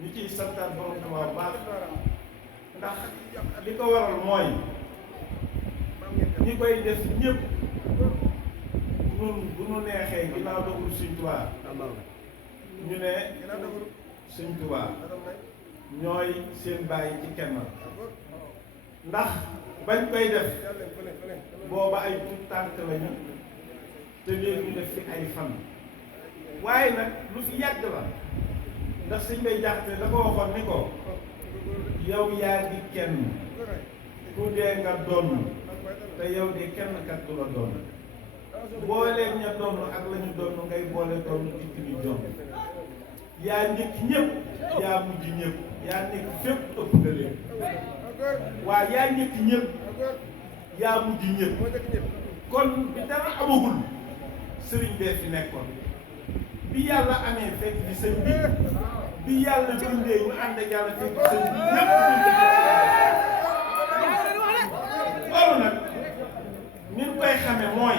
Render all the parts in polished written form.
ñu ciy santaat borom Tuubaa baax ndax li ko waral mooy ñi koy def ñëpp ñun bu ñu neexee ginnaaw dogalu Sëñ Tuubaa ñu ne Sëñ Tuubaa ñooy seen bàyyi ci kenn ndax bañ koy def booba ay tuut tànk lañu te léegi ñu def fi ay fan waaye nag lu fi yàgg la ndax Sëñ Bay Jaxate dafa waxoon ni ko yow yaa ngi kenn ku dee nga doon te yow de kenn kat du la doon booleeg ña doon ak la ñu doon ngay boole doon dikk ni doon yaa njëkk ñëpp yaa mujj ñëpp yaa nekk fépp ëpp nga leen waa yaa njëkk ñëpp yaa mujj ñëpp kon bi dara amagul sëriñ bee fi nekkoon bi yàlla amee fekk di sëñ bi yàlla bindee ñu ànd ak yàlla fekk sëñ bi ñëpp loolu nag ni ñu koy xame mooy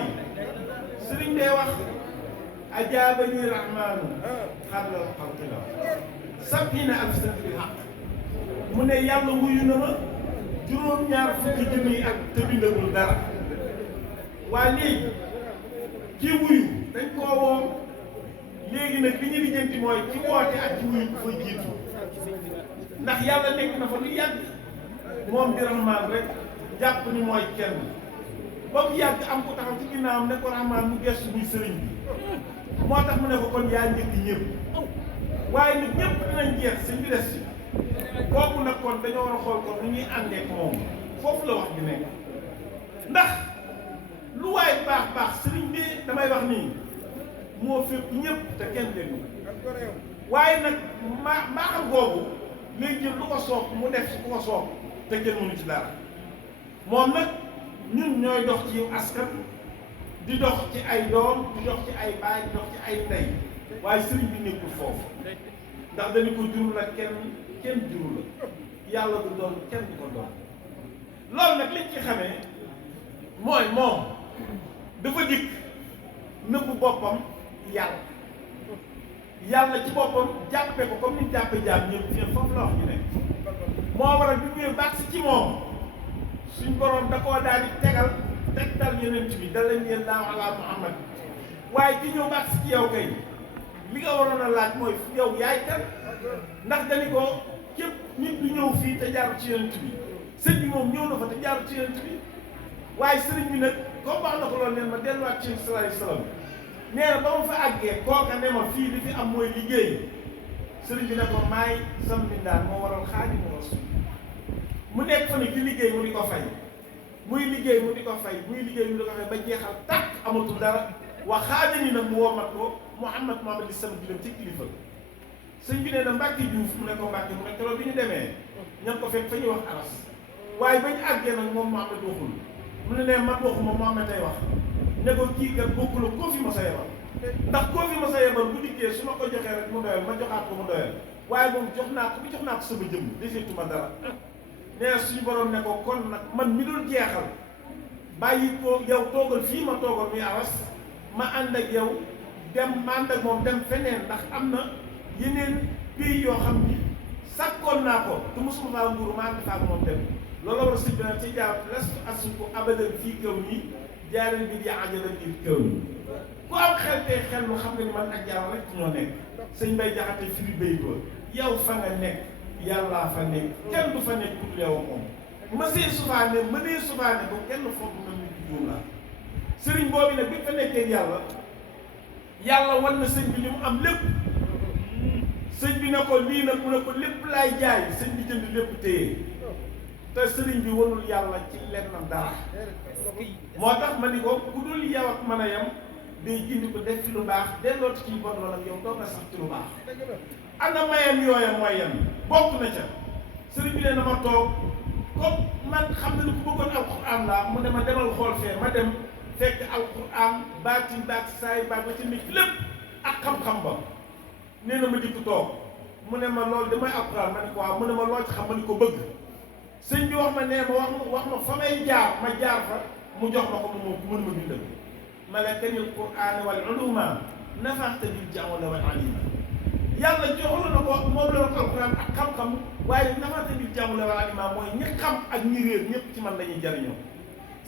sëriñ bee wax ajaabani rahmaanu xablal xalqi la sab'ina alf sanati bil haqq mu ne yàlla wuyu na ma juróom-ñaar fukki junni ak te bindagul dara waa léegi ki wuyu dañ koo woo léegi nag li ñu lijjanti mooy ci woote ak ci wuyu ku fa jiitu ndax yàlla nekk na fa lu yàgg moom di rahmaan rek jàpp ni mooy kenn ba mu yàgg am ko taxaw ci ginnaawam ne ko rahmaan mu gestu muy sëriñ bi moo tax mu ne ko kon yaa njëkk ñëpp waaye nag ñëpp dinañ jeex sëñ bi des ci kooku nag kon dañoo war a xool kon nu ñuy àndee ak moom foofu la wax di nekk ndax lu waay baax baax sëriñ bi damay wax nii moo fépp ñëpp te kenn déggu waaye nag maa xam googu léegi jël lu ko soob mu def si ku ko soob te kenn mënu ci dara moom nag ñun ñooy dox ci askan di dox ci ay doom di dox ci ay baay di dox ci ay ndey waaye sëriñ bi nekkul foofu ndax dañu ko jur la kenn juru la yàlla du doon kenn du ko doon loolu nag liñ ci xamee mooy moom dafa dikk nëbbu boppam yàlla ci boppam jàppe ko comme ni jàppe jaam ñëpp fii foofu la wax ñu ne moo waral bi ñëwee baax si ci moom suñ borom da koo daal di tegtal yonent bi da lañ leen laaw ala Muhammad waaye ki ñëw baax si ci yow kay li nga waroon a laaj mooy yow yaay kan ndax dañu ko képp nit du ñëw fii te jaaru ci yonent bi sëñ bi moom ñëw na fa te jaaru ci yonent bi waaye sëriñ bi nag comme wax na ko loolu neen ma delluwaat ci sallallahu alayhi wasallam nee na ba ma fa àggee kooka ne ma fii li fi am mooy liggéey sëriñ bi ne ko maay sam mbindaan moo waral Xaadimu Rasuul mu nekk fa ni di liggéey mu di ko fay muy liggéey mu di ko fay muy liggéey mu di ko fay ba jeexal tàkk amatul dara wax xaadani nag mu womat ko Mouhamad di sama bilam ci kilifa sëñ bi nee na Mbàkke Juuf mu ne ko Mbàkke mu ne keroog bi ñu demee ña ko fekk fa ñuy wax aras waaye bañ àggee nag moom Mouhamad waxul mu ne nee man waxuma Mouhamad tay wax ne ko kii kat bokkul koo fi ma sa yebal ndax koo fi ma sa yebal bu dikkee su ma ko joxee rek mu doyal ma joxaat ko mu doyal waaye moom jox naa ko sama jëmm deseetuma dara nee na suñu borom ne ko kon nag man mi dul jeexal bàyyi ko yow toogal fii ma toogal muy aras ma ànd ak yow ma ànd ak moom dem feneen ndax am na yeneen pays yoo xam ni sàkkoon naa ko te mosuma faa nguuru ma ànd faak moom dem loolu war a sëñ bi nag ci jaar lestu asuko abadan fii kaw nii jaareen bi di ajalan fii kaw nii ku am xel tey xel lu xam nga ni man ak jaar rek ñoo nekk sëñ Bay Jaxate firi bay ba yow fa nga nekk yàllaa fa nekk kenn du fa nekk pour yow moom mësee sufaane mënee sufaane ko kenn foog na nit juum la sëriñ boobu nag bi fa nekkee yàlla wan na sëñ bi li mu am lépp sëñ bi ne ko lii nag mu ne ko lépp laay jaay sëñ bi jënd lépp téye te sëriñ bi wanul yàlla ci lennam dara moo tax ma ni ko ku dul yow ak mën a yem day jindi ko def ci lu baax dellooti ci bon wala yow doo nga sax ci lu baax ana mayam yooya mooy yem bokk na ca sëriñ bi ne na ma toog comme man xam na ni ku bëggoon alxuraan laa mu ne ma demal xool fee ma dem fekk alxuraan baatin baat saay baat ba ci nit lépp ak xam-xam ba nee na ma dikk toog mu ne ma loolu damay alxuraan ma ne ko waaw mu ne ma loo ci xam ma ni ko bëgg sëñ bi wax ma nee ma wax ma fa may jaar ma jaar fa mu jox ma ko mu mën ma bindal malakanil qur'aan wal uluma nafaxta bil jawla wal alima yàlla joxoon na ko moom la ko alquran ak xam-xam waaye nafata bi jàmm la wala imaam mooy ñi xam ak ñi réer ñëpp ci man la ñuy jariñoo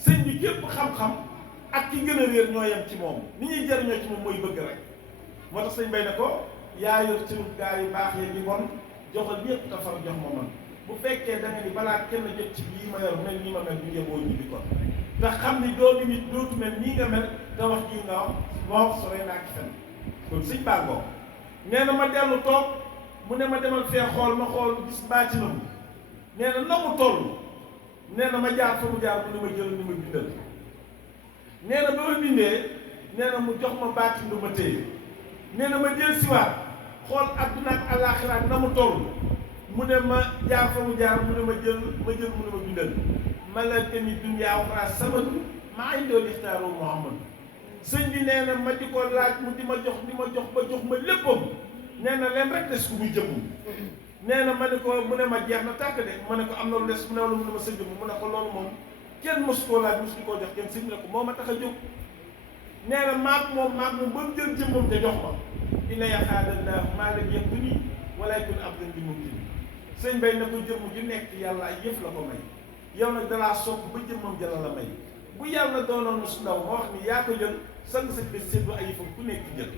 sëñ bi képp xam-xam ak ki gën a réer ñoo yem ci moom ni ñuy jariñoo ci moom mooy bëgg rek moo tax sëñ bay ne ko yaa yor ci gaa yu baax yi di bon joxal ñëpp tafar jox ma man bu fekkee da nga ni balaa kenn jot ci lii ma yor mel nii ma mel bu yeboo ñu di ko te xam ni doo nit dootu mel nii nga mel te wax jii nga wax moo sore naa ci fen kon sëñ bàggoo nee na ma dellu toog mu ne ma demal fee xool ma xool gis baatinam nee na mu toll nee na ma jaar fa mu jaar mu ne ma jël ni ma bindal nee na ba ma bindee nee na mu jox ma baatin lu ma téye nee na ma jël siwaat xool adduna ak àllaaxira na mu toll mu ne ma jaar fa mu jaar mu ne ma jël mu ne ma bindal ma la tamit dunyaa waxraa samadu maa ngi doon ixtaaru Muhammad sëñ bi nee na ma di ko laaj mu di ma jox ba jox ma léppam nee na leen rek des ko muy jëmm nee na ma ne ko mu ne ma jeex na tàkk de ma ne ko am na lu des mu ne wala mu ne ma sa jëmm mu ne ko loolu moom kenn mosu koo laaj mosu koo jox kenn sëñ bi ne ko moo ma tax a jóg nee na maag moom ba mu jël jëmmam te jox ma ina yaxaadallah maa lam yëpp nii wala yakun abdan bi mumkin sëñ bay na ko jëmm ju nekk yàlla ay yëf la ko may yow nag dalaa sopp ba jëmmam jëla la may bu yàlla doonoon su ndaw ma wax ni yaa ko jël sang sa bés séddu ay yëfam ku nekk jël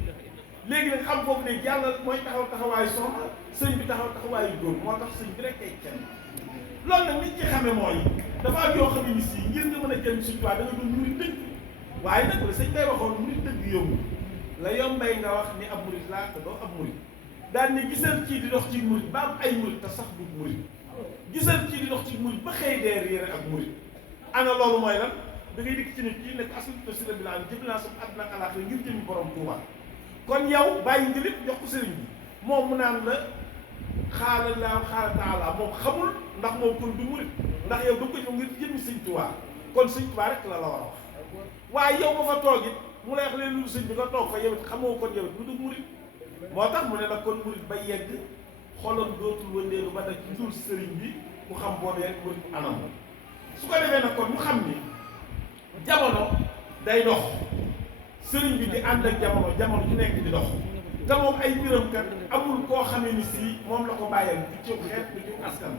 léegi nag xam foofu ne yàlla mooy taxawaayu soxna sëñ bi taxawaayu góor moo tax sëñ bi rek kay kenn loolu nag nit ci xame mooy dafa am yoo xam ne ni si ngir nga mën a jël suñu da nga doon murit dëgg waaye nag la sëñ bay waxoon murit dëgg yomb la yombay nga wax ni ab murit laa te doo ab murit daal ni gisal kii di dox ci murit ba am ay murit te sax du murit gisal kii di dox ci murit ba xëy dee réere ak murit ana loolu mooy lan da ngay dikk ci nit kii nekk asli sira bi laan jëb naa sam àdduna ak àllaaxira ngir jëmi borom Tuuba kon yow bàyyi nga lépp jox ko sëriñ bi moom mu naan la xaala laa xaala taala moom xamul ndax moom kon du murit ndax yow da ko ñëw ngir jëmi sëñ Tuuba kon sëñ Tuuba rek la war a wax waaye yow ba fa toog it mu lay wax leen lu sëñ bi nga toog fa yow it xamoo kon yow it lu dul murit moo tax mu ne la kon murit ba yegg xolam dootul wëndeelu ba nag ci dul sëriñ bi mu xam boobee murit anam su ko defee nag kon mu xam ni jamono day dox sëriñ bi di ànd ak jamono ci nekk di dox te moom ay mbiram kat amul koo xamee ni si moom la ko bàyyal du ci xeet du ci askan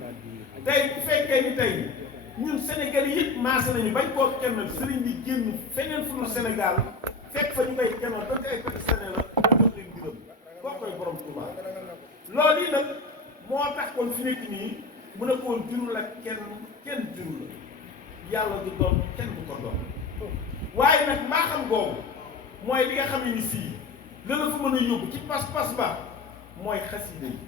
tey bu fekkee ni tey ñun Sénégal yëpp maase nañu bañ koo kenn sëriñ bi génn feneen fu dul Sénégal fekk fa ñu koy kennoon doonte ay pakistanais la ñu jox leen mbiram koo koy borom Tuuba loolu yi nag moo tax kon fi nekk nii mu ne ko woon jurul ak kenn jurul la yàlla du doon kenn du ko doon waaye nag maa xam googu mooy li nga xam ne ni sii la la fa mën a yóbbu ci pas-pas ba mooy xasida yi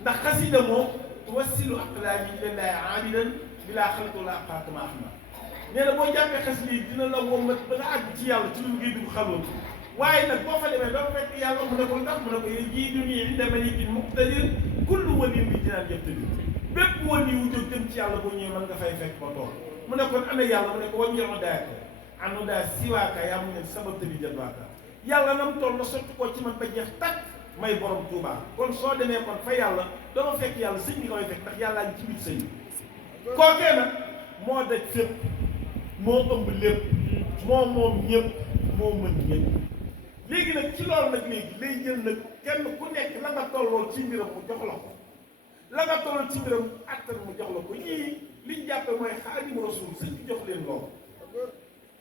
ndax xasida moom wasilu aqlaami ilallaahi aabidan bilaa xalqi wala aqaatama ahma nee na boo jàppee xasida yi dina la wommat ba nga àgg ci yàlla ci lu ngay dugg xalootu waaye nag boo fa demee doo fekk yàlla mu ne ko ndax mu ne ko yéen jii duni li dama ni bin muqtadir kullu waliin bi dinaan yëptadir bépp wali wu jóg jëm ci yàlla boo ñëwee mën nga fay fekk ba toog mu ne kon ana yàlla mu ne ko wañ yoxo daaka anu daa siwaaka yaa mu ne sabab bi jadwaaka yàlla nam toll na sotti koo ci man ba jeex tàkk may borom Tuuba kon soo demee kon fa yàlla dama fekk yàlla sëñ bi nga koy fekk ndax yàllaa ngi ci biir sëñ kookee nag moo daj fépp moo ëmb lépp moom ñëpp moo mën ñëpp léegi nag ci loolu nag léegi lay jël nag kenn ku nekk la nga tollool ci mbiram mu jox la ko la nga tollool ci mbiram attan mu jox la ko ñii liñ jàppe mooy Xaadimu Rasuul sëñ bi jox leen loolu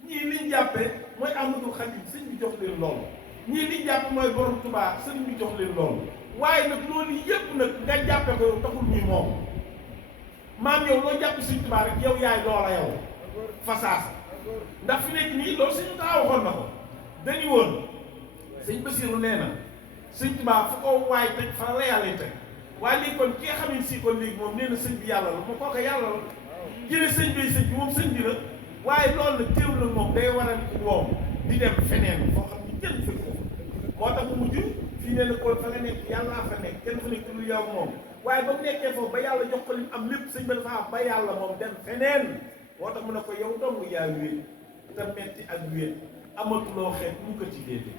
ñii liñ jàppe mooy Ahmadul Xadim sëñ bi jox leen loolu ñii liñ jàppe mooy borom Tuubaa sëñ bi jox leen loolu waaye nag loolu yëpp nag nga jàppe ko yow taxul ñuy moom maam yow loo jàppe sëñ Tuubaa rek yow yaay loola yow fasaasa ndax fi nekk nii loolu suñu taa waxoon na ko dañu woon sëñ Basiru nee na sëñ Tuubaa fu ko waay teg fa la yàlla teg waaye léegi kon ki nga xam ne si kon léegi moom nee na sëñ bi yàlla la moom kooka yàlla la jële sëñ bi moom sëñ bi la waaye loolu nag teewul nag moom day waral woom di dem feneen foo xam ni kenn fekk ko moo tax mu mujj fii nee na kon fa nga nekk yàllaa fa nekk kenn fa nekk lu yow moom waaye ba mu nekkee foofu ba yàlla jox ko li mu am lépp sëñ ba dafa am ba yàlla moom dem feneen moo tax mu ne ko yow dong yaa wéet te metti ak wéet amatuloo xeet mu ko ci déedé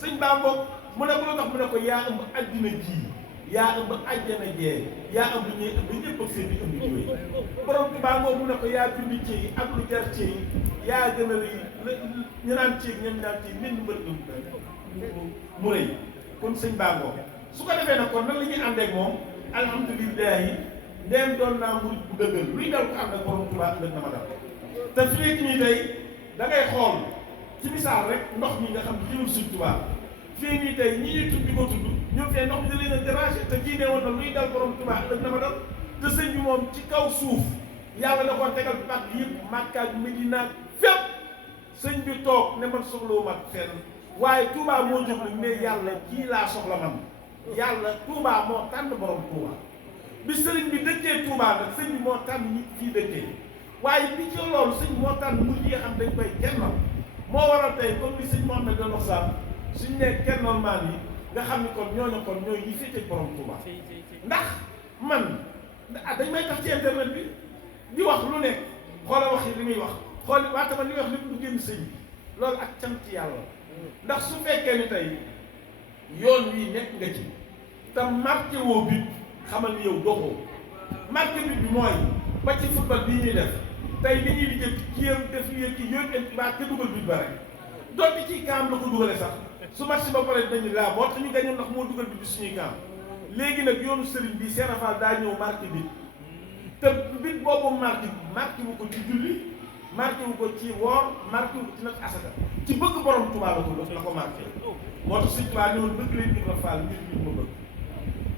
sëñ baa ngoog mu ne ko lu tax mu ne ko yaa ëmb àddina ji yaa ëmb àjjana jee yaa ëmb ñuy ëmb ñëpp ak seen i ëmb jiwee borom bi baa ngoog mu ne ko yaa bind ci yi ak lu jar ci yi yaa gën a rëy ñu naan ci ñoom ñaan ci min mbër mu rëy kon sëñ baa ngoog su ko defee nag kon nan la ñuy ànd ak moom alhamdulilahi ndéem doon naa murid bu dëggal luy dal ko ànd ak borom Tuubaa ëllëg na ma dal te fi nekk nii tey da ngay xool ci misaal rek ndox mi nga xam ne jëlul suñ Tuubaa fii nii tey ñi ñuy tudd di ko tudd ñoom tey ndox mi da leen a déranger te kii ne woon na luy dal borom Tuubaa ëllëg na ma dal te sëñ bi moom ci kaw suuf yàlla da koo tegal pàcc yëpp Makka ak Medina fépp sëñ bi toog ne man soxlawu ma fenn waaye Touba moo jóg nag ne yàlla kii laa soxla man yàlla Touba moo tànn borom Touba bi sëriñ bi dëkkee Touba nag sëñ bi moo tànn nit fii dëkkee waaye bi ci loolu sëñ bi moo tànn murid yi nga xam dañ koy kennal moo waral tey comme li sëñ Mouhamed doon wax sax suñ ne kennal maan yi nga xam ni kon ñooñu kon ñooy ñi féete borom Touba ndax man dañ may tax ci internet bi di wax lu nekk xoola wax yi li muy wax xool waate man li wax lépp lu génn sëñ bi loolu ak cant yàlla ndax su fekkee ni tey yoon wii nekk nga ci te marqué woo bit xamal ni yow doxoo marqué bit bi mooy ba ci football bii ñuy def tey li ñuy liggéey ci yéen def yéen ci yóot baa te dugal bit ba rek doonte ci kaam la ko dugale sax su match ba pare dinañu laa moo tax ñu gañoon ndax moo dugal bit bi suñuy kaam léegi nag yoonu sëriñ bi Serafal daa ñëw marqué bit te bit boobu marqué wu ko ci julli marqué wu ko ci woor marqué wu ko ci nag asaka ci bëgg borom Tuubaa la ko marqué moo tax Sëñ Tuubaa ñëwoon bëgg leen Ibra Fall ngir li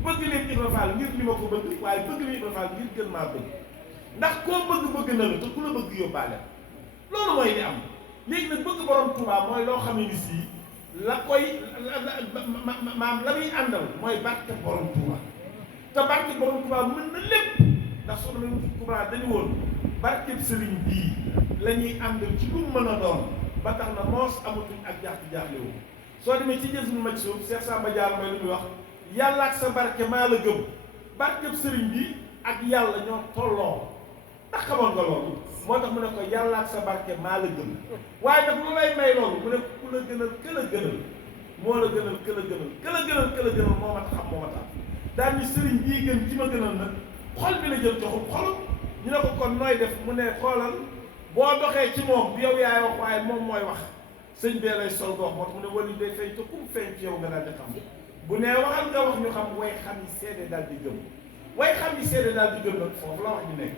ma bëgg leen Ibra Fall ngir li ma ko bëgg waaye bëgg leen Ibra Fall ngir gën maa bëgg ndax koo bëgg na la te ku la bëgg yóbbaale loolu mooy li am léegi nag bëgg borom Tuubaa mooy loo xam ne ni sii la koy maam la muy àndal mooy barke borom Tuubaa te barke borom Tuubaa mën na lépp ndax soo demee Kubra dañu woon barkeb sëriñ bii la ñuy àndal ci lu mën a doon ba tax na moos amatuñ ak jaaxle wu soo demee ci jës nu maj suuf Cheikh Samba Diallo mooy lu muy wax yàlla ak sa barke maa la gëm barkeb sëriñ bi ak yàlla ñoo tolloo ndax xamoon nga loolu moo tax mu ne ko yàlla ak sa barke maa la gëm waaye nag lu lay may loolu mu ne ku la gënal kë la gënal moo la gënal kë la gënal kë la gënal kë la gënal moo ma tax xam moo ma tax daal ni sëriñ bii gën ci ma gënal nag xol bi la jël joxul xolum ñu ne ko kon nooy def mu ne xoolal boo doxee ci moom yow yaay wax waaye moom mooy wax sëñ bee lay sol wax moo tax mu ne wali day feeñ te kum feeñ ci yow nga daal di xam bu ne waxal nga wax ñu xam way xam yi seede daal di gëm way xam yi seede daal di gëm nag foofu la wax ñu nekk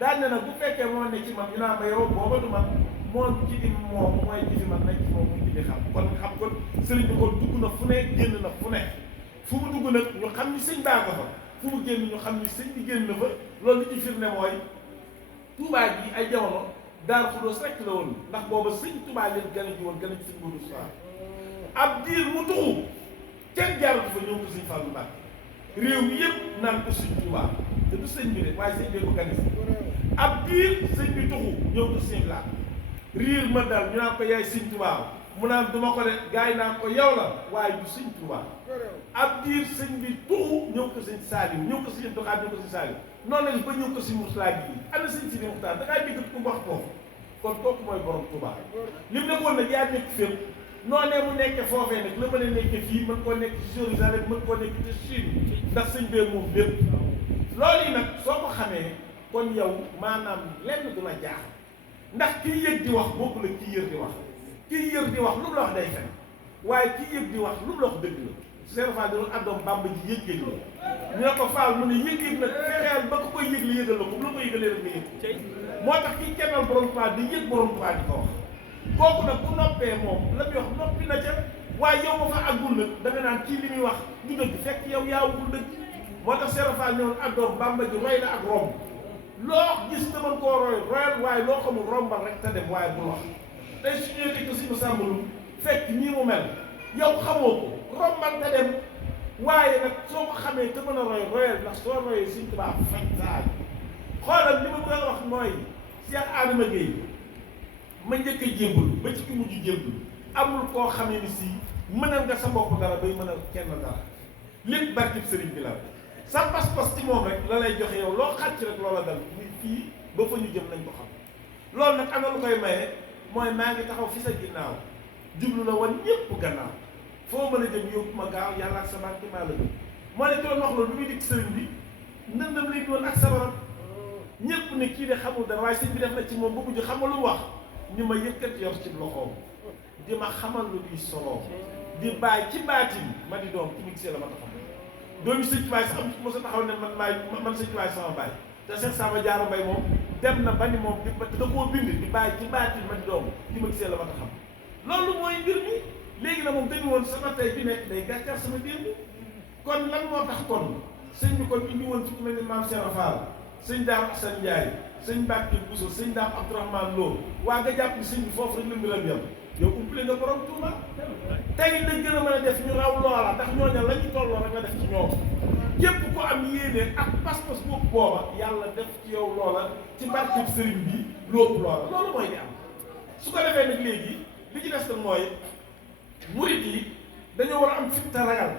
daal ne nag bu fekkee moo ne ci man ñu naa ma yow booba du man moom ci di moom mooy ji fi man nañ ci moom muy ji di xam kon sëriñ bi kon dugg na fu ne génn na fu ne fu mu dugg nag ñu xam ni sëñ baa nga fa fu mu génn ñu xam ni sëñ bi génn na fa loolu li ci firnde mooy Tuubaa ji ay jamono Daaru Xudoos rekk la woon ndax booba sëñ Tuubaa leen gën a ji woon gën a ci sëñ Moodu Mustafaa ab diir mu tuxu kenn jaaratu fa ñëw ko sëñ Fallu Mbàkke réew mi yëpp naan ko sëñ Tuubaa te du sëñ bi de waaye sëñ bee ko gane si ab diir sëñ bi tuxu ñëw ko sëñ laa riir ma dal ñu naan ko yaay sëñ Tuubaa mu naan duma ko de gars yi naan ko yow la waaye du sëñ Tuubaa ab diir sëñ bi tuxu ñëw ko sëñ Saaliw ñëw ko sëñ Doxaat ñëw ko sëñ Saaliw noonu lañ ba ñëw ko sëñ Murtalaa gi ana sëñ Sidi Muxtaar da ngaa dégg ku wax foofu kon kooku mooy borom Tuubaa lim ne woon nag yaa nekk fépp noonee mu nekkee foofee nag la mën a nekkee fii mën koo nekk ci Jérusalem mën koo nekk ci Chine ndax sëñ bee moom lépp loolu yi nag soo ko xamee kon yow maanaam lenn du la jaax ndax kii yëg di wax bokku la kii yër di wax kii yër di wax lu mu la wax day fen waaye kii yëg di wax lu mu la wax dëgg la Serafal di doon àddoom Bàmba ji yëg-yëg la ñu ne ko Faal mu ne yëg-yëg nag fexeel ba ko koy yëg la yëgal la ko bu la ko yëgalee rek nga yëg moo tax kii kennal borom Tuubaa di yëg borom Tuubaa di ko wax kooku nag bu noppee moom la muy wax noppi na ca waaye yow ma fa àggul nag da nga naan kii li muy wax du dëgg fekk yow yaa wugul dëgg moo tax Serafal ñëwoon àddoom Bàmba ji roy la ak romb loo gis te mën koo royal waaye loo xamul rombal rek te dem waaye bul wax tey su ñëwee dëkk si mu sàmbalum fekk nii mu mel yow xamoo ko rombal te dem waaye nag soo ko xamee te mën a royal ndax soo royee Sëñ Tuubaa faj saa xoolal li ma bëgg a wax mooy Cheikh Adama Gueye ma njëkk a jébbal ba ci ki mujj jébbal amul koo xamee ni si mënal nga sa bopp dara bay mënal kenn dara lépp barkib sëriñ bi la sa pas-pas ci moom rek la lay joxe yow loo xàcc rek loola dal muy fii ba fa ñu jëm nañ ko xam loolu nag ana lu koy maye mooy maa ngi taxaw fi sa ginnaaw jublu la wan ñëpp gannaaw foo mën a jëm yóbbu ma gaaw yàlla ak sa barke maa la gëm moo ne ki doon wax loolu lu muy dikk sëriñ bi ndëndam lay doon ak sabaram ñëpp ne kii de xamul dara waaye sëñ bi def na ci moom ba mujj xamal lu wax ñu ma yëkkat yor ci loxoom di ma xamal lu di solo di bàyyi ci baatin ma di doom ci mixé la ma taxam doomi sëñ Tuubaa sax am ci mos a taxaw ne man sëñ Tuubaa sama baay te Cheikh Samba Diarra Mbaye moom dem na ba ni moom di da koo bind di bàyyi ci baati ma di doom di ma gisee la ma taxam loolu mooy mbir mi léegi nag moom dañu woon sama tey bi nekk day gàccal sama démb kon lan moo tax kon sëñ bi kon indi woon ci mel ni maam Cheikh Fall sëñ Daam Assane Ndiaye sëñ Mbacke Bousso sëñ Daam Abdourahmane Lo waa nga jàpp ni sëñ bi foofu rek la mbiram yam yow umpale nga borom Touba tey la gën a mën a def ñu raw loola ndax ñooña la ñu tolloo rek nga def ci ñoom képp ko am yéene ak pas-pas boobu booba yàlla def ci yow loola ci barkeb sëriñ bi lóobu loola loolu mooy di am su ko defee nag léegi li ci des nag mooy murit yi dañoo war a am fit te ragal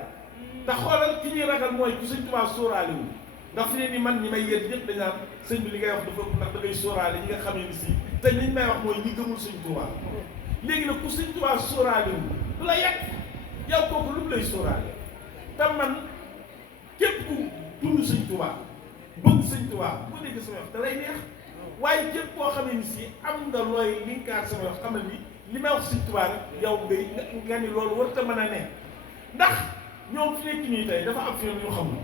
te xoolal ki ñuy ragal mooy ku sëñ Tuubaa sóoraale wu ndax fi ne ni man ñi may yéen ñëpp dañ naan sëñ bi li ngay wax dafa ndax da ngay sóoraale ñi nga xam ne ni si te ñi may wax mooy ñi gëmul sëñ Tuubaa léegi nag ku sëñ Tuubaa sóoraale wu du la yàq yow kooku lu mu lay sóoraale te man képp ku dund sëñ Tuubaa bëgg sëñ Tuubaa boo dégg sama wax da lay neex waaye képp koo xam ne ni si am nga looy linkaar sama wax xam ne ni li may wax sëñ Tuubaa rek yow nga ni loolu warut a mën a ne ndax ñoom fi nekk nii tey dafa am fi ñu xamul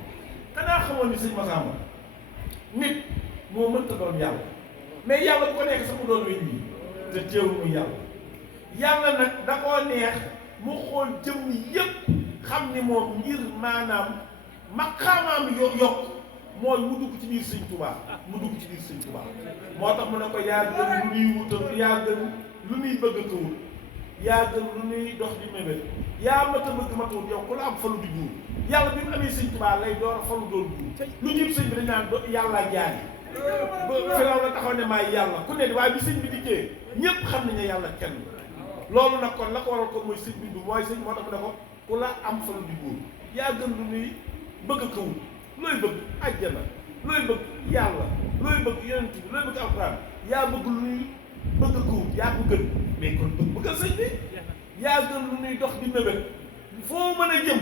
xanaa xamoon ni sëñ Massamba nit moo mënta doon yàlla mais yàlla bu ko nekk sax mu doon weñ nii te teewul muy yàlla nag da koo neex mu xool jëmm yépp xam ni moom ngir maanaam maqaamaam yokk mooy mu dugg ci biir sëñ Tuubaa moo tax mu ne ko yaa gën lu nuy wutal yaa gën lu nuy bëgg a wut yaa gën lu nuy dox di mébét yaa mat a bëgg matawut yow ku la am falu di buur yàlla bi mu amee sëñ Tuubaa lay door a falu doon buur lu ñëpp sëñ bi dañ naan yàlla jaari Firaw la taxaw ne maay yàlla ku ne waaye bi sëñ bi dikkee ñépp xam nañ ne yàlla kenn loolu nag kon la ko waral ko mooy sëñ bi du mooy sëñ moo tax mu ne ko ku la am falu di buur yaa gën lu nuy bëgg a kawut looy bëgg àjjana looy bëgg yàlla looy bëgg yonent bi looy bëgg alxuraan yaa bëgg lu nuy bëgg a kawut yaa ko gën mais kon bëggal sëñ bi yaa gën lu nuy dox di mébét foo mën a jëm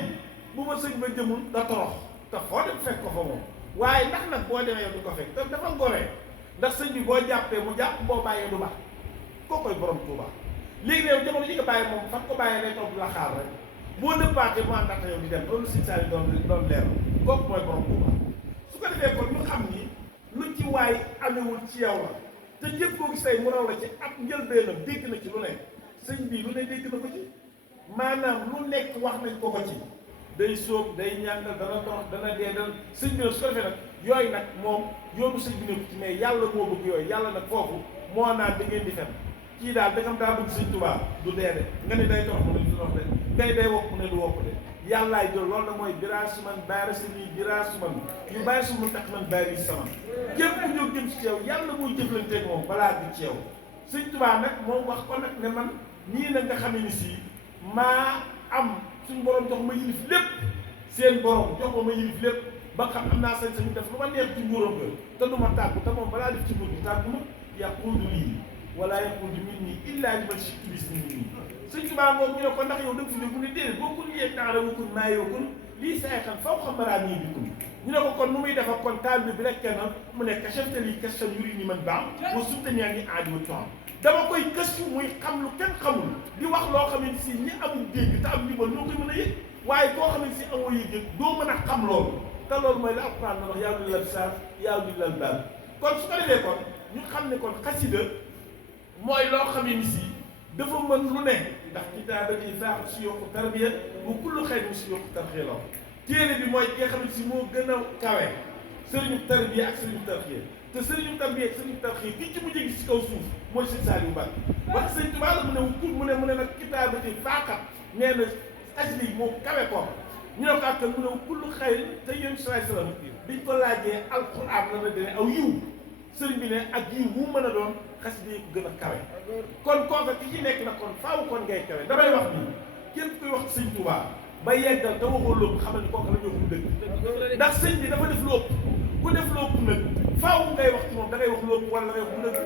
bu ma sëñ ba jëmul nga torox te foo dem fekk ko fa moom waaye ndax nag boo demee yow du ko fekk te dafa goree ndax sëñ bi boo jàppee mu jàpp boo bàyyee du baax koo koy borom Tuuba léegi yow jamono yi nga bàyyi moom fan ko bàyyee day toog la xaar rek boo dëppaatee mu ànd ak yow di dem loolu si saa yi doon leer kooku mooy borom Tuuba su ko defee kon ñu xam ni lu ci waay amewul ci yow la te jëf koo gis tey mu raw la ci ab njëlbeenam dégg na ci lu ne sëñ bi lu ne dégg na ko ci maanaam lu nekk wax nañ ko ci day sóob day ñàngal dana torox dana dee dana sëñ bi nag su ko defee nag yooyu nag moom yoonu sëñ bi nekku ci mais yàlla moo bëgg yooyu yàlla nag foofu moo naan da ngeen di fen kii daal da ngam daa bëgg sëñ Tuubaa du dee de nga ne day torox mu ne du torox de ngay day wokk mu ne du wokk de yàllaay jël loolu nag mooy biraasu man baara si nii biraasu man yu bàyyi su mu tax man baari sama képp ku jóg jëm ci yow yàlla muy jëflanteeg moom balaa bi ci yow sëñ Tuubaa nag moom wax ko nag ne man nii nag nga xam ne ni si maa am suñu borom jox ma yilif lépp seen borom jox ma yilif lépp ba xam am naa sañ-sañu def lu ma neex ci nguuram ga te du ma tàggu te moom balaa def ci nguur gi tàggu ma yaquudu lii wala yaquudu minni illaa liman shi'tu bismihi sëñ Tuubaa moom ñu ne ko ndax yow da nga fi ne bu ne déedéet boo kun yee taara wukun maa yookun lii saay xam faw xam maraa nii bi kun ñu ne ko kon nu muy defa kon taalibe bi rek kenn mu ne kachefte lii question yuri ni man baax wa subtani yaa ngi aadi wa toam dama koy gëstu muy xam lu kenn xamul di wax loo xam ne si ñi amul dégg te am ndimbal ñoo koy mën a yëg waaye koo xam ne si amoo yëg doo mën a xam loolu te loolu mooy la alquran na wax yaa ulil absaar yaa ulil albaab kon su ko defee kon ñu xam ne kon xasida mooy loo xam ne si dafa mën lu ne ndax kitaabati faax si yokku tarbiya bu kullu xëy mu si yokku tarxiya la téere bi mooy ki nga xam ne si moo gën a kawe sëriñu tarbiya ak sëriñu tarxiya te sëriñu tarbiya ak sëriñu tarxiya ki ci mujj gis ci kaw suuf mooy sëñ Saliou Mbacke wax sëñ Tuubaa la mu ne nag kitaabati faaxat nee na xasida yi moo kawe ko ñu ne ko ak mu ne kullu xëy te yéen salaay salaam biñ ko laajee alquran la na demee aw yiw sëriñ bi ne ak yiw mu mën a doon xasida yi ko gën a kawe kon kooka ki ci nekk na kon faaw kon ngay kawe damay wax nii képp koy wax sëñ Tuubaa ba yeggal te waxoo lépp xamal ni kooka la ñu wax dëgg ndax sëñ bi dafa def lu ëpp ku def lu ëpp nag faaw ngay wax ci moom da ngay wax lu ëpp wala da ngay wax lu dëgg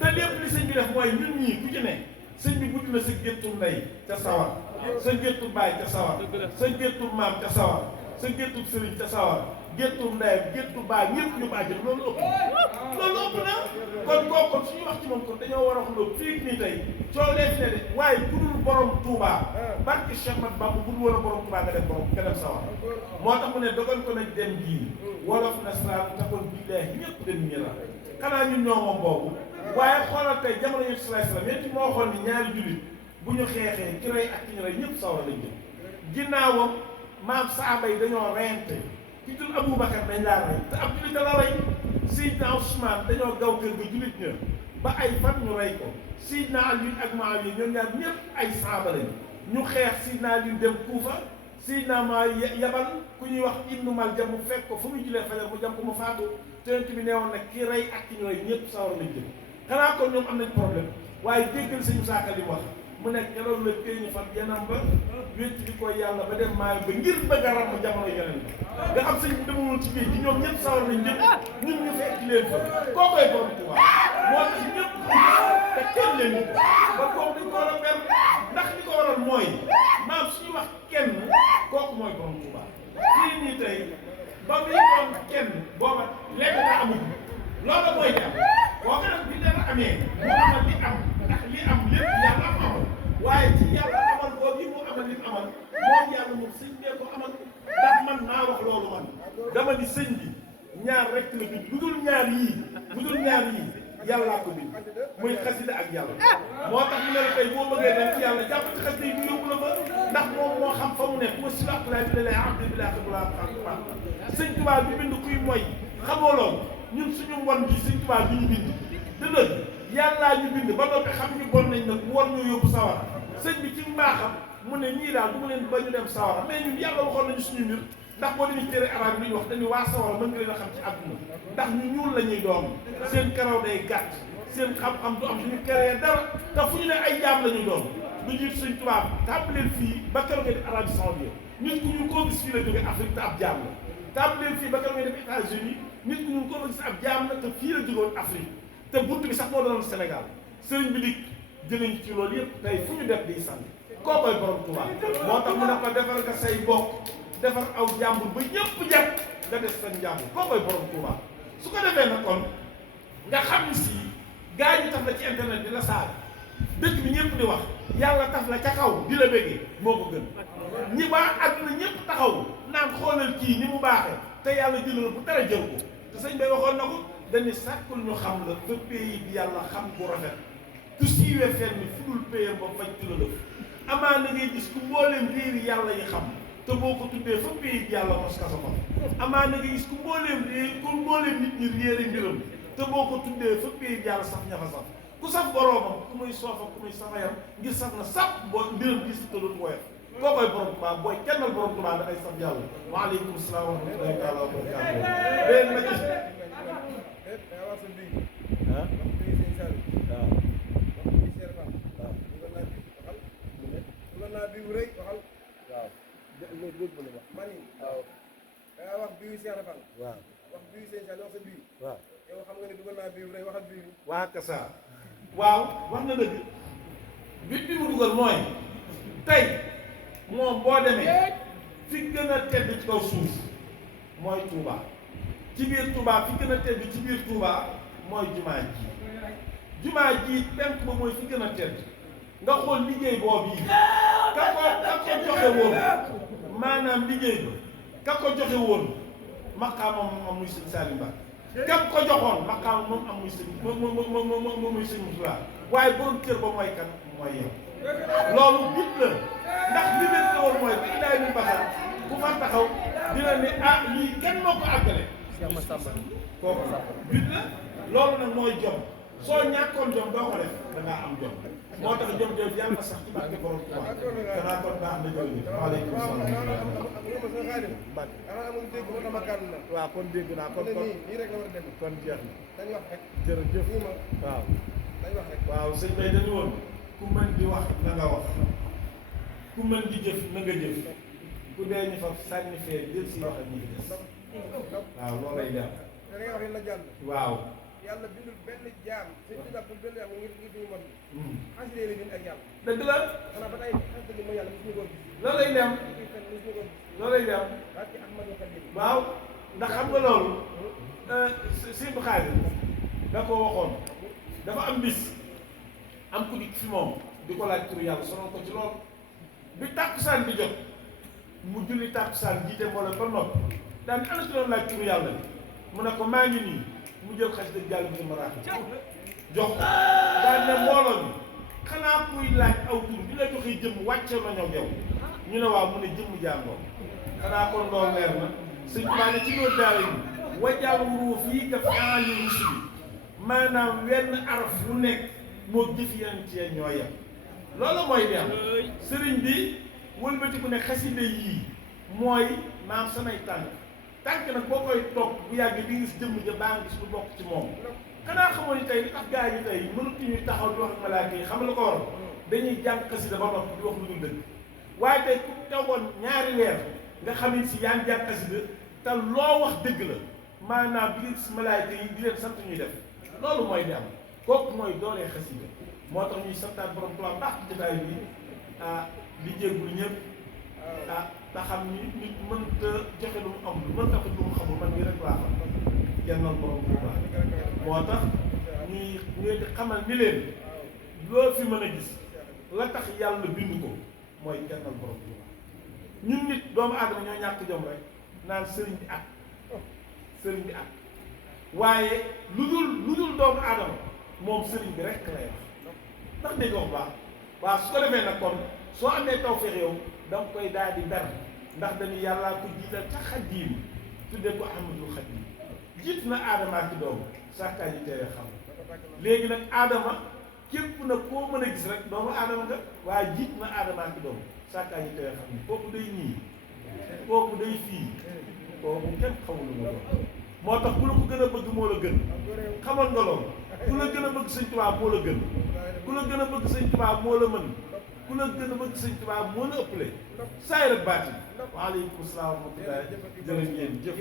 te lépp li sëñ bi def mooy ñun ñii ku ci ne sëñ bi buddi na sa géttu ndey ca sawar sa géttu baay ca sawar sa géttu maam ca sawar sa géttu sëriñ ca sawar géttu ndeyam géttu baay ñëpp ñu bàjjal loolu ëpp na kon kooku suñu wax ci moom kon dañoo war a wax loolu fii nii tey coow lee fi ne de waaye ku dul borom Touba barke Cheikh Mat Bamba bu dul woon borom Touba nga dem sawar moo tax mu ne dogal ko nag dem bii wolof nasaraan taxoon billaahi ñëpp dem ñi la xanaa ñun ñoo moom boobu waaye xoolal tey jamono yëpp salaay salaam yéen ci moo waxoon ni ñaari jullit bu ñu xeexee ki rey ak ki ñu rey ñëpp sawar lañ jëm ginnaawam maam saaba yi dañoo reyante ki dul Aboubacar dañ laa rey te ab jullit da la rey Seydina Ousmane dañoo gaw kër ga jullit ña ba ay fan ñu rey ko Seydina Ali ak Muawiya ñoom ñaar ñëpp ay saaba lañ ñu xeex Seydina Ali dem Kuufa Seydina Muawiya yabal ku ñuy wax Ibnu Maljam mu fekk ko fu muy julee fajar mu jam ko mu faatu te Yonent bi neewoon nag ki rey ak ki ñu rey ñëpp sawar lañ jëm xanaa kon ñoom am nañ problème waaye déggal sëñ Musaa Ka li wax mu nekk keroog la këy ñu fan yenam ba wétti di ko yàlla ba dem maay ba ngir bëgg a ràmm jamono yeneen nga xam sëñ bi demoon ci géej gi ñoom ñëpp sawar nañ ñëpp ñun ñu fekk leen fa koo koy borom Tuubaa moo tax ñëpp te kenn leen ñu ba kooku dañ ko war a ber ndax li ko waral mooy maam suñu wax kenn kooku mooy borom Tuubaa fii nii tey ba muy doon kenn booba lekk nga amul loolu mooy dem boo ko nag bi dara amee mu amal li am ndax li am lépp yàlla am amal waaye ci yàlla amal boobu yi mu amal li mu amal moom yàlla moom sëñ bee ko amal ndax man maa wax loolu man dama ni sëñ bi ñaar rek la bind lu dul ñaar yii yàllaa ko bind muy xasida ak yàlla moo tax mu ne la tey boo bëggee dem ci yàlla jàpp ci xasida yi mu yóbbu la ba ndax moom moo xam fa mu nekk wa silaqulaay bi lay am bi laa xamulaa xam sëñ Tuubaa bi bind kuy mooy xamoo loolu ñun suñu mbon gi sëñ Tuubaa bi ñu bind dëgg yàllaa ñu bind ba noppi xam ñu bon nañ nag mu war ñu yóbbu sawara sëñ bi ci mbaaxam mu ne ñii daal du mu leen ba ñu dem sawara mais ñun yàlla waxoon nañu suñu mbir ndax boo demee téere arab yi ñu wax dañuy waa sawara mën nga leen a xam ci àdduna ndax ñu ñuul la ñuy doom seen karaw day gàtt seen xam-xam du am duñu keree dara te fu ñu ne ay jaam la ñuy doon lu jiitu sëñ Tuubaa tàmbaleen fii ba keroog ngay def Arabie Saoudite nit ku ñu koo gis fii la jóge Afrique te ab jaam la tàmbaleen fii ba keroog ngay def États-Unis nit ku ñu koo gis ab jaam la te fii la jógoon Afrique te bunt bi sax moo doon Sénégal sëriñ bi dik jëliñ ci loolu yëpp tey fu ñu def di sànni koo koy borom Tuubaa moo tax mu ne ko defal nga say bokk defar aw jàmbur ba ñëpp jàpp nga des sa njàmbur koo koy borom Tuubaa su ko defee nag kon nga xam ni si gars yi taf la ci internet di la saal dëkk bi ñëpp di wax yàlla taf la ca kaw di la bëggee moo ko gën ñi waa àdduna ñëpp taxaw naan xoolal kii ni mu baaxee te yàlla jëlal bu dara jël ko te sëñ bay waxoon na ko dañu sàkkul ñu xam la ba pays bi yàlla xam bu rafet tu siiwee fenn fu dul payam ba faj ci la dëf amaa na ngay gis ku mbooleem réeri yàlla yi xam te boo ko tuddee fa pays bi yàlla mos kasa ko amaa na ngay gis ku mbooleem nit ñi réeri mbiram te boo ko tuddee fa pays bi yàlla sax ñafa sax ku saf boroomam ku muy soofa ku muy safayam ngir saf na sap boo mbiram gis te dootu woyof koo koy borom Tuubaa booy kennal borom Tuubaa dafay saf yàlla waaleykum salaam wa rahmatullahi taala wa barakaatu benn ma gis wax bii Cheikh Rafal waaw wax bii sëñ Sall wax sa bii waaw yow xam nga ne dugal naa bii rek waxal bii waa Kasa waaw wax na dëgg bi mu dugal mooy tey moom boo demee fi gën a tedd ci kaw suuf mooy Touba ci biir Touba fi gën a tedd ci biir Touba mooy jumaa ji penk ba mooy fi gën a tedd nga xool liggéey boobu yi ka ko joxe woon maanaam liggéey ba ka ko joxe woon maqaamam moom am muy sëñ Salim Ba kam ko joxoon maqaamam moom am muy sëñ moom muy sëñ Moussa waaye borom kër ba mooy kan mooy yow loolu bit la ndax li leen ko woon mooy bi daay ni baxal bu fa taxaw dina ne ah lii kenn moo ko àggale kooku bit la loolu nag mooy jom soo ñàkkoon jom doo ko def da ngaa am jom moo tax jom jooju yàlla na sax ci barke borom Tuubaa danaa kon baax na jërëjëf waaleykum salaam waaw kon dégg naa kon nii rek la war a dem kon jeex na dañ wax rek jërëjëf waaw dañ wax rek waaw sëñ bay dañu woon ku mën di wax na nga wax ku mën di jëf na nga jëf ku dee ñu fa sànni fee jël si wax ak ñi des waaw loolay dem da ngay wax la jàll waaw yàlla bindul benn jaam sëñ bi daal benn jaam ngir duñu mën xasida la bind ak yàlla dëgg la xanaa ba tey xasida li mooy yàlla mosuñu koo gis loolay dem loolay dem waaw ndax xam nga loolu sëñ bu xaari da ko waxoon dafa am bis am ku dikk fi moom di ko laaj turu yàlla sonal ko ci lool bi tàkkusaan bi jot mu julli tàkkusaan jiite mbooloo ba noppi daan ana ci doon laaj turu yàlla bi mu ne ko maa ngi nii mu jël xas dëgg jàll bi maraaxi jox ko daan ne mbooloo bi xanaa kuy laaj aw tur bi la joxee jëmm wàcce na ñoo yow ñu ne waaw mu ne jëmm jàngoo xanaa kon loolu leer na sëñ Tuubaa ne ci loolu daal yi wajal ruuf yi ka faali rusuli maanaam wenn araf wu nekk moo jëf yeneen ci ñoo yem loolu mooy dem sëriñ bi wëlbati ku ne xasida yii mooy maam samay tànk nag boo koy toog bu yàgg di gis jëmm ja baa ngi gis lu bokk ci moom xanaa xamoon ni tey li tax gaa yi tey mënatuñuy taxaw di wax ak malaaka yi xam nga la ko war dañuy jàng xasida ba noppi di wax lu dul dëgg waaye tey ku tegoon ñaari weer nga xam ne si yaa ngi jàng xasida te loo wax dëgg la maanaam bi gis malaaka yi di leen sant ñuy def loolu mooy di am kooku mooy doolee xasida moo tax ñuy santaat borom Tuubaa baax ci jotaay bi di jéggul ñëpp te xam ni nit mënta joxe lu mu am mënta ko lu mu xamul man mii rek laa xam jennal borom Tuubaa moo tax ñuy di xamal ni leen loo fi mën a gis la tax yàlla bind ko mooy jennal borom Tuubaa ñun nit doomu aadama ñoo ñàkk jom rek naan sëriñ bi ak waaye lu dul doomu aadama moom sëriñ bi rek lay wax ndax dégg wax baax waaw su ko defee nag kon soo amee tawfeex yow da nga koy daal di ber ndax dañu yàllaa ko jiital ca Xaadim tuddee ko Ahmadul Xaadim jiit na aadama ak doom sàkkaa ji teere xam léegi nag aadama képp nag koo mën a gis rek doomu aadama nga waaye jiit na aadama ak doom sàkkaa ji teere xam kooku day nii kooku day fii kooku kenn xamul lu mu doon moo tax ku la ko gën a bëgg moo la gën xamal nga loolu ku la gën a bëgg sëñ Tuubaa moo la gën ku la gën a bëgg sëñ Tuubaa moo la mën ku la gën a bëgg sëñ Tuubaa moo la ëppale saay rek baati waaleykum salaam wa rahmatulah jërë ngeen jëf